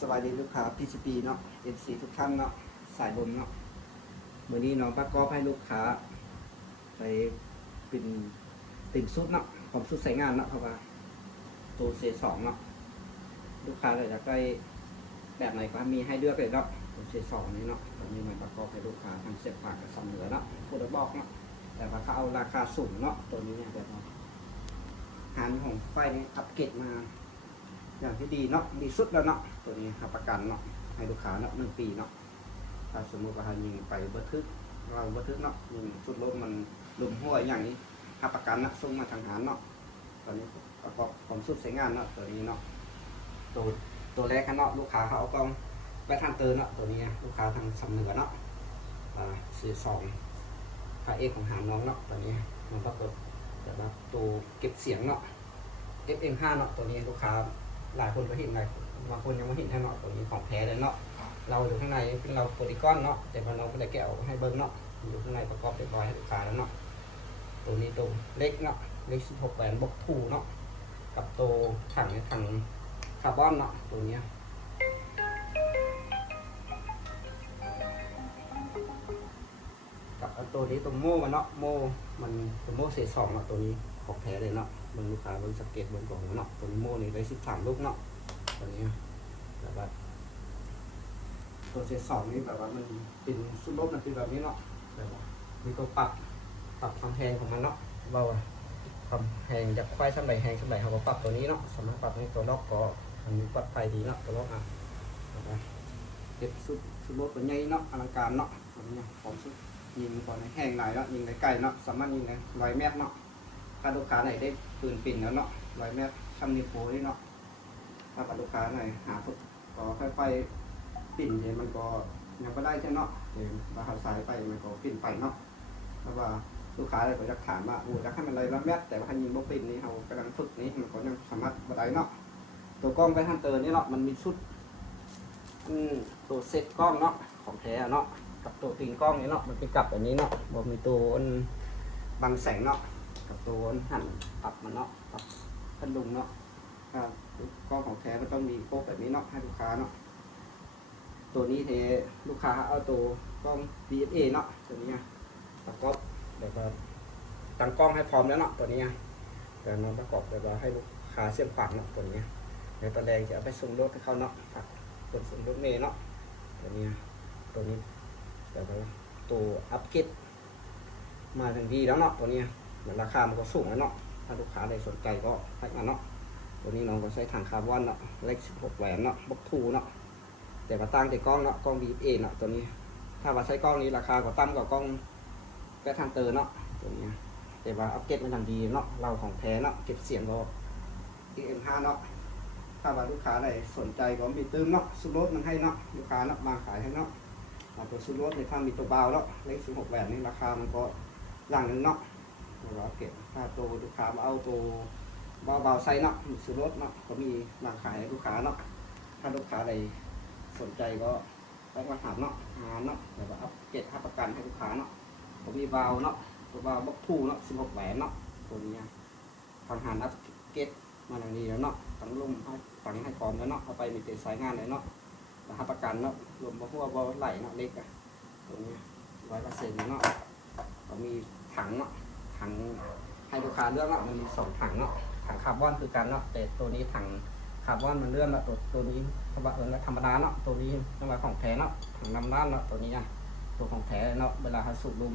สวัสดีลูกค้า PCB เนาะ MC ทุกท่านเนาะสายบนเนาะเมื่อนี้น้องประกอบให้ลูกค้าไปเป็นติ่มซุปเนาะผมซุปใส่งานเนาะเพราะว่าตัวเซสองเนาะลูกค้าเลยจะได้แบบไหนก็มีให้เลือกเลยเนาะตัวเซสองนี้เนาะตอนนี้มันประกอบให้ลูกค้าทางเสียบปากกับสำเหนือเนาะพูดบอกเนาะแต่ว่าเขาเอาราคาสูงเนาะตัวนี้เนี่ยแบบหารของไฟนี้อัปเกรดมาอย่างที่ดีเนาะดีสุดแล้วเนาะตัวนี้รับประกันเนาะให้ลูกค้าเนาะ1 ปีเนาะถ้าสมมติว่ายิงไปบันทึกเราบันทึกเนาะยิงสุดลมมันลมห้วยอย่างนี้รับประกันนะส่งมาทางหารเนาะตอนนี้ประกอบความสุดใช้งานเนาะตัวนี้เนาะตัวแรกเนาะลูกค้าเขาเอากล้องไปทางเตอร์เนาะตัวนี้ลูกค้าทางสำเหนือเนาะC2ค่าเอกของหารน้องเนาะตัวนี้มันก็เปิดแต่ว่าตัวเก็บเสียงเนาะ FM5 เนาะตัวนี้ลูกค้าหลายคนก็เห็นไงบางคนยังไม่เห็นแน่เนาะตัวนี้ของแท้เลยเนาะเราอยู่ข้างในเป็นเราโพลีกอนเนาะแต่พอเราไม่ได้แกะออกให้เบิ้งเนาะอยู่ข้างในประกอบเรียบร้อยให้ลูกค้าแล้วเนาะตัวนี้ตัวเล็กเนาะเล็ก16 แหวนบล็อกทูเนาะกับตัวถังคาร์บอนเนาะตัวนี้กับตัวนี้ตัวโม่มันเนาะโม่มันตัวโม่C2เนาะตัวนี้ของแท้เลยเนาะเบิ้งลูกค้าเบิ้งสเก็ตเบิ้งกล่องเนาะตัวนี้โม่นี่ได้13 ลูกเนาะตัวนี้แบบว่าตัวC2นี่แบบว่ามันเป็นสุดลบนะคือแบบนี้เนาะแบบว่ามีตัวปรับความแพงของมันเนาะเราความแพงจากควายชั้นใดแพงชั้นใดเขาก็ปรับตัวนี้เนาะสามารถปรับในตัวล็อกก็มันมีปลั๊กไฟดีเนาะตัวล็อกเก็บสุดลบตัวใหญ่เนาะอลังการเนาะตัวนี้ของสุดยิงก่อนในแห้งไหนเนาะยิงในไก่เนาะสามารถยิงใน100 เมตรเนาะถ้าลูกค้าไหนได้ปืนปิ่นแล้วเนาะ100 เมตรทำนิโพนี่เนาะถ้าลูกค้าไหนหาฝึกก็ค่อยๆปิ่นเนี่ยมันก็ยังก็ได้ใช่เนาะเดี๋ยวเราหาสายไปมันก็ปิ่นไปเนาะเพราะว่าลูกค้าเลยก็จะถามว่าจะให้มัน100 เมตรแต่ว่ายิงบ่ปิ่นนี่เขากำลังฝึกนี่มันก็ยังสามารถบ่ได้เนาะตัวกล้องไปทางเตอร์นี่เนาะมันมีชุดตัวเซตกล้องเนาะของแท้เนาะกับตัวตีนกล้องนี่เนาะมันเป็นกับแบบนี้เนาะบอกมีตัวบังแสงเนาะกับตัวหันปรับมันเนาะปรับพันดุงเนาะกล้องของแท้มันต้องมีโป๊กแบบนี้เนาะให้ลูกค้าเนาะตัวนี้เทลูกค้าเอาตัวกล้อง DSA เนาะตัวนี้ประกอบแล้วก็ตั้งกล้องให้พร้อมแล้วเนาะตัวนี้แต่น้องประกอบแล้วก็ให้ลูกค้าเสียบฝังเนาะตัวนี้เดี๋ยวตอนแรกจะเอาไปส่งรถให้เขาเนาะฝากส่งรถเมล์เนาะตัวนี้แต่ตัวอัปเกรดมาถึงดีแล้วเนาะตัวนี้เหมือนราคามันก็สูงแล้วเนาะถ้าลูกค้าใดสนใจก็ให้มาเนาะตัวนี้น้องก็ใช้ถังคาร์บอนเนาะเล็ก16 แหวนเนาะบล็อกทูเนาะแต่มาตั้งแต่กล้องเนาะกล้อง DSA เนาะตัวนี้ถ้าว่าใช้กล้องนี้ราคาก็ต่ำกว่ากล้องแก้ทางเตอร์เนาะตัวนี้แต่ว่าอัปเกรดมันทำดีเนาะเราของแท้เนาะเก็บเสียงก็ DM5 เนาะถ้าว่าลูกค้าใดสนใจก็มีตื้มเนาะซูโรสมันให้เนาะลูกค้าเนาะมาขายให้เนาะตัวซูโรสในถ้ามีตัวเบาแล้วเล็ก16 แหวนนี่ราคามันก็อย่างนึงเนาะเราเก็บถ้าตัวลูกค้ามาเอาตัวเบาๆไซส์เนาะซูโรสเนาะก็มีมาขายให้ลูกค้าเนาะถ้าลูกค้าใดสนใจก็ต้องมาถามเนาะเนาะเดี๋ยวอัปเกรดรับประกันให้ลูกค้าเนาะผมมีเบาเนาะตัวเบาบล็อกทูเนาะ16 แหวนเนาะตัวนี้ทางหารอัปเกรดมาอย่างนี้แล้วเนาะตั้งลมตั้งให้พร้อมแล้วเนาะเอาไปมีเตะสายงานเลยเนาะรับประกันเนาะรวมหัวบอลไหลเนาะเล็กตัวนี้100%เนาะเรามีถังเนาะถังให้ลูกค้าเลือกเนาะมันมี2 ถังเนาะถังคาร์บอนคือกันเนาะแต่ตัวนี้ถังคาร์บอนมันเลื่อนเนาะตัวนี้ธรรมดาเนาะตัวนี้จังหวะของแท้เนาะถังน้ำด้านเนาะตัวนี้ตัวของแท้เนาะเวลาสูบลม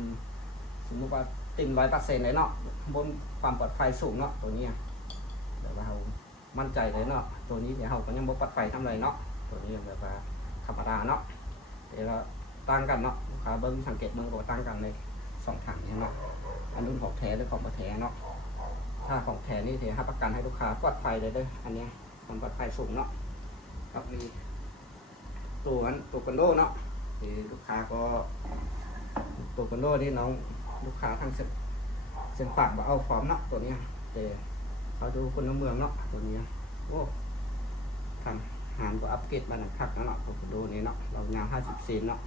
สมมติว่าเต็ม100%เลยเนาะบนความปลอดภัยสูงเนาะตัวนี้เดี๋ยวเรามั่นใจเลยเนาะตัวนี้เดี๋ยวเราก็ยังบ่ปลอดภัยทำไรเนาะตัวนี้แบบว่าธรรมดาเนาะเดี๋ยวเราตั้งกันเนาะลูกค้าเบิ้งสังเกตเบิ้งก็ตั้งกันเลย2 ถังเนี่ยเนาะอันรุ่นของแท้หรือของบ่แท้เนาะถ้าของแท้นี่เดี๋ยวให้ประกันให้ลูกค้าปลอดภัยเลยเด้ออันนี้ความปลอดภัยสูงเนาะกับมีตัวกันโดเนาะที่ลูกค้าก็ตัวกันโดนี่น้องลูกค้าทางเส้นปากมาเอาพร้อมเนาะตัวนี้แต่เขาดูคนละเมืองเนาะตัวนี้โอ้ทำหารก็อัปเกรดมาหนักทักเนาะตัวกันโดนี่เนาะเรายาว50 เซนเนาะ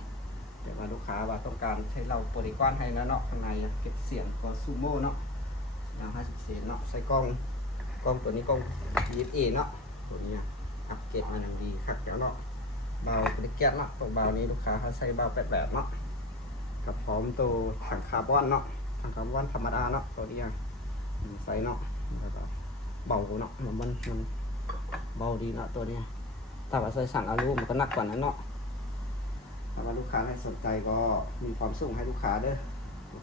แต่ว่าลูกค้าว่าต้องการใช้เราโพลีกอนให้แล้วเนาะข้างในเก็บเสียงก็ซูโม่เนาะยาว50 เซนเนาะใส่กล้องตัวนี้กล้อง DSA เนาะตัวนี้ อัปเกรดมาอย่างดีครับแล้วเนาะเบาบริเกตเนาะตัวเบานี้ลูกค้าเขาใส่เบาแบบเนาะกับพร้อมตัวถังคาร์บอนเนาะถังคาร์บอนธรรมดาเนาะตัวนี้ใส่เนาะแล้วก็เบาเนาะมันเบาดีเนาะตัวนี้ถ้าว่าใส่สั่งอลูมันก็หนักกว่านั้นเนาะถ้าว่าลูกค้าให้สนใจก็มีความส่งให้ลูกค้าเด้อ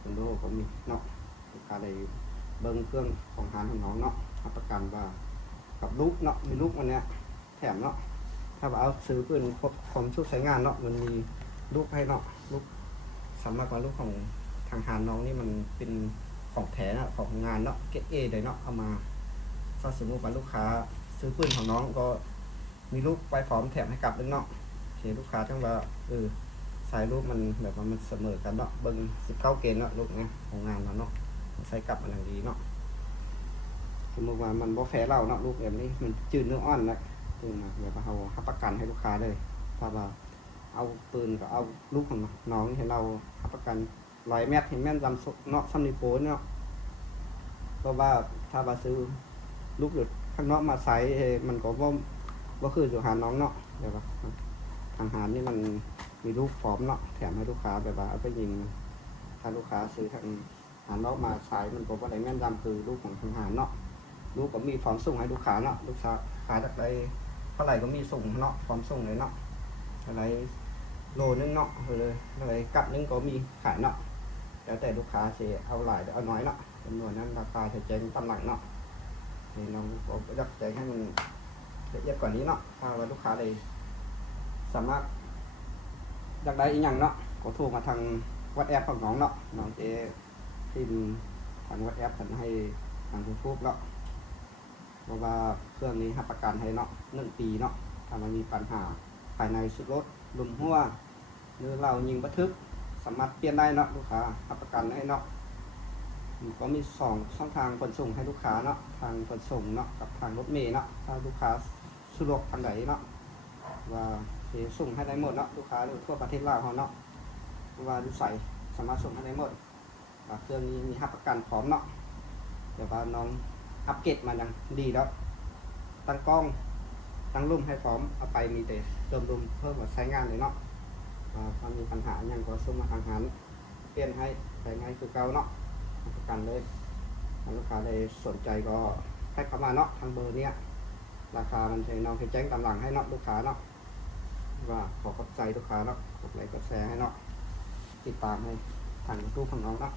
คุณดูผมมีเนาะลูกค้าได้เบิ้งเครื่องของหานของน้องเนาะรับประกันว่ากับลูกเนาะมีลูกวันเนี้ยแถมเนาะถ้าว่าเอาซื้อเพื่อนครบความชุดใช้งานเนาะมันมีลูกให้เนาะลูกสำหรับว่าลูกของทางหานน้องนี่มันเป็นของแท้นะของงานเนาะเกรดเอเลยเนาะเอามาถ้าสมมติว่าลูกค้าซื้อปืนของน้องก็มีลูกไปพร้อมแถมให้กลับด้วยเนาะโอเคลูกค้าทั้งว่าสายลูกมันแบบว่ามันเสมอกันเนาะเบิ้ง19 เกณฑ์เนาะลูกเนี่ยของงานเนาะใส่กลับมันอย่างดีเนาะสมมติว่ามันบ่แฟร์เราเนาะลูกแบบนี้มันจืดเนื้ออ่อนนะปืนนะแบบว่าเรารับประกันให้ลูกค้าเลยถ้าว่าเอาปืนก็เอาลูกของน้องให้เรารับประกัน100 เมตรให้แม่นจำเนาะซัมนิโปนเนาะเพราะว่าถ้าว่าซื้อลูกหรือข้างนอกมาใส่มันก็ว่าคืออยู่หาน้องเนาะแบบว่าทางหารนี่มันมีลูกพร้อมเนาะแถมให้ลูกค้าแบบว่าเอาไปยิงถ้าลูกค้าซื้อทางหารนอกมาใช้มันก็ว่าได้แม่นยำคือลูกของทางหารเนาะลูกก็มีพร้อมส่งให้ลูกค้าเนาะลูกค้าขายจากใดเท่าไหร่ก็มีส่งเนาะพร้อมส่งเลยเนาะอะไรโลนึงเนาะเลยอะไรกัดนึงก็มีขายเนาะแล้วแต่ลูกค้าจะเอาหลายเอาน้อยเนาะจำนวนนั้นราคาจะเจ๊งตำหนักเนาะนี่เราอยากใจให้มันละเอียดกว่านี้เนาะถ้าว่าลูกค้าเลยสามารถอยากได้อีกอย่างเนาะก็โทรมาทางWhatsApp ของน้องเนาะน้องเจพิมพ์ทาง WhatsApp กันให้ทางผู้พูดเนาะเพราะว่าเครื่องนี้รับประกันให้เนาะ1 ปีเนาะถ้ามันมีปัญหาภายในสุดรถลมหัวหรือเรายิงบันทึกสามารถเปลี่ยนได้เนาะลูกค้ารับประกันให้เนาะก็มี2 ช่องทางขนส่งให้ลูกค้าเนาะทางขนส่งเนาะกับทางรถเมล์เนาะถ้าลูกค้าสะดวกทางไหนเนาะว่าส่งให้ได้หมดเนาะลูกค้าทั่วประเทศลาวเขาเนาะว่าดูใส่สามารถส่งให้ได้หมดเครื่องนี้มีรับประกันพร้อมเนาะเดี๋ยวว่าน้องอัปเกรดมาอย่างดีแล้วตั้งกล้องตั้งรุ่มให้พร้อมเอาไปมีแต่เติมรุ่มเพิ่มมาใช้งานเลยเนาะถ้ามีปัญหาอย่างก็ส่งมาทางหารเปลี่ยนให้ใช้ง่ายคือเก่าเนาะรับประกันเลยถ้าลูกค้าได้สนใจก็ให้เข้ามาเนาะทางเบอร์เนี้ยราคามันจะน้องให้แจ้งตามหลังให้เนาะลูกค้าเนาะว่าขอขอบใจลูกค้าเนาะกดไลค์กดแชร์ให้เนาะติดตามให้ทางรูปของน้องเนาะ